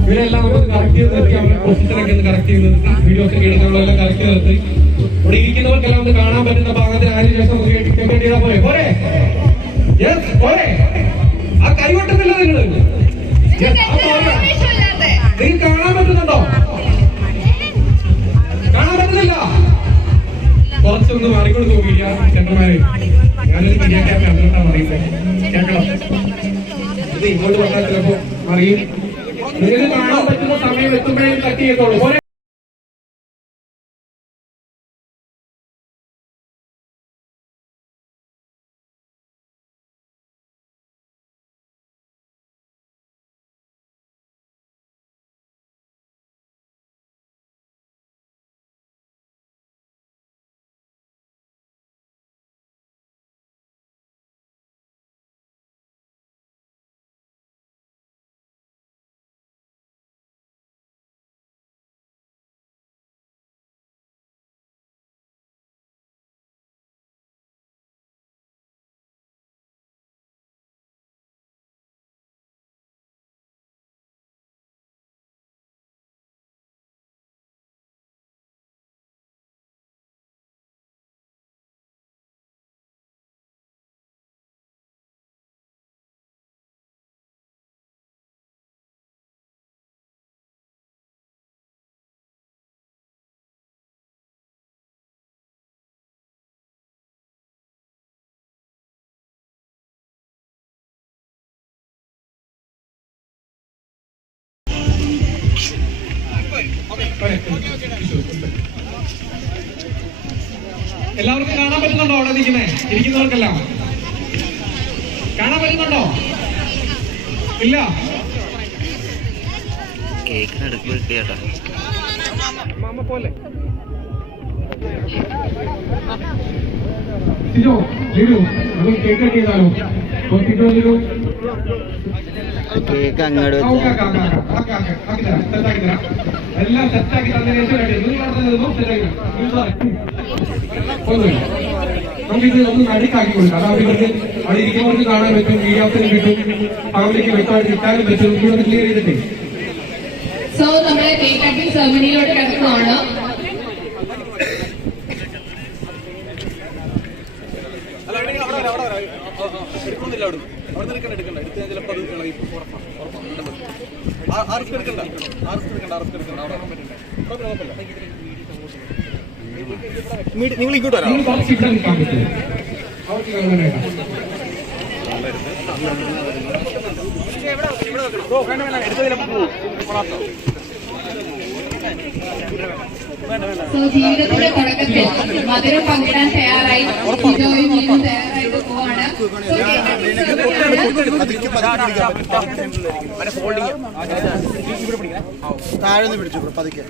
ഇവരെല്ലാം നമുക്ക് കറക്റ്റ് ചെയ്ത് നിർത്തി അവരുടെ പൊസിഷനൊക്കെ ഒന്ന് കറക്റ്റ് ചെയ്ത് നിർത്തി വീഡിയോസ് ഒക്കെ എടുക്കാനുള്ളതെല്ലാം കറക്റ്റ് ചെയ്ത് നിർത്തി ഇവിടെ ഇരിക്കുന്നവർക്കെല്ലാം ഒന്ന് കാണാൻ പറ്റുന്ന ഭാഗത്തിൽ അതിന് ശേഷം നമുക്ക് ഡിക്റ്റേറ്റ് ചെയ്താൽ പോരെ പോരെ യെസ് പോരെ ആ കൈവട്ടുന്നില്ല നിങ്ങൾ നിങ്ങൾക്ക് കാണാൻ പറ്റുന്നുണ്ടോ കാണാൻ പറ്റുന്നില്ല കുറച്ചൊന്ന് മാറിക്കൊണ്ട് നോക്കില്ല ചെക്കന്മാരെ ഞാനൊരു മീഡിയ ക്യാമ്പ് അങ്ങോട്ടാ അറിയില്ലേ കേൾക്കണം ഇത് ഇങ്ങോട്ട് വന്നാൽ ചിലപ്പോ അറിയും നിങ്ങൾക്ക് കാണാൻ പറ്റുന്ന സമയം എത്തുമ്പോഴേ കട്ട് ചെയ്തോളൂ പോരെ എല്ലാവർക്കും കാണാൻ പറ്റുന്നുണ്ടോ അവിടെ ഇരിക്കുന്നവർക്കെല്ലാം കാണാൻ പറ്റുന്നുണ്ടോ ഇല്ല മാമ പോലെ കേക്ക് കട്ട് ചെയ്താലോ കേക്ക് അങ്ങോട്ട് എല്ലാം സെറ്റാക്കി തന്നതിന് നമുക്കിത് ഒന്ന് നടുക്കാക്കി കൊടുക്കാം അതായത് ഇവർക്ക് അവിടെ ഇരിക്കുന്നവർക്ക് കാണാൻ പറ്റും വീഡിയോസിന് കിട്ടും ഫാമിലിക്ക് വ്യക്തമായിട്ട് കിട്ടാനും പറ്റും ഇവിടെ ക്ലിയർ ചെയ്തിട്ടേ സോ നമ്മളെ കേക്ക് കട്ടിംഗ് സെറമണിയിലോട്ട് കിടക്കുകയാണ് നിങ്ങൾ ഇങ്ങോട്ട് വരാം ജീവിതത്തിന്റെ തുടക്കത്തിൽ മധുരം പങ്കിടാൻ തയ്യാറായി ജിജോയും നീനും തയ്യാറായിട്ട് പോവാണ്. താഴെ പിടിച്ചു പതുക്കെ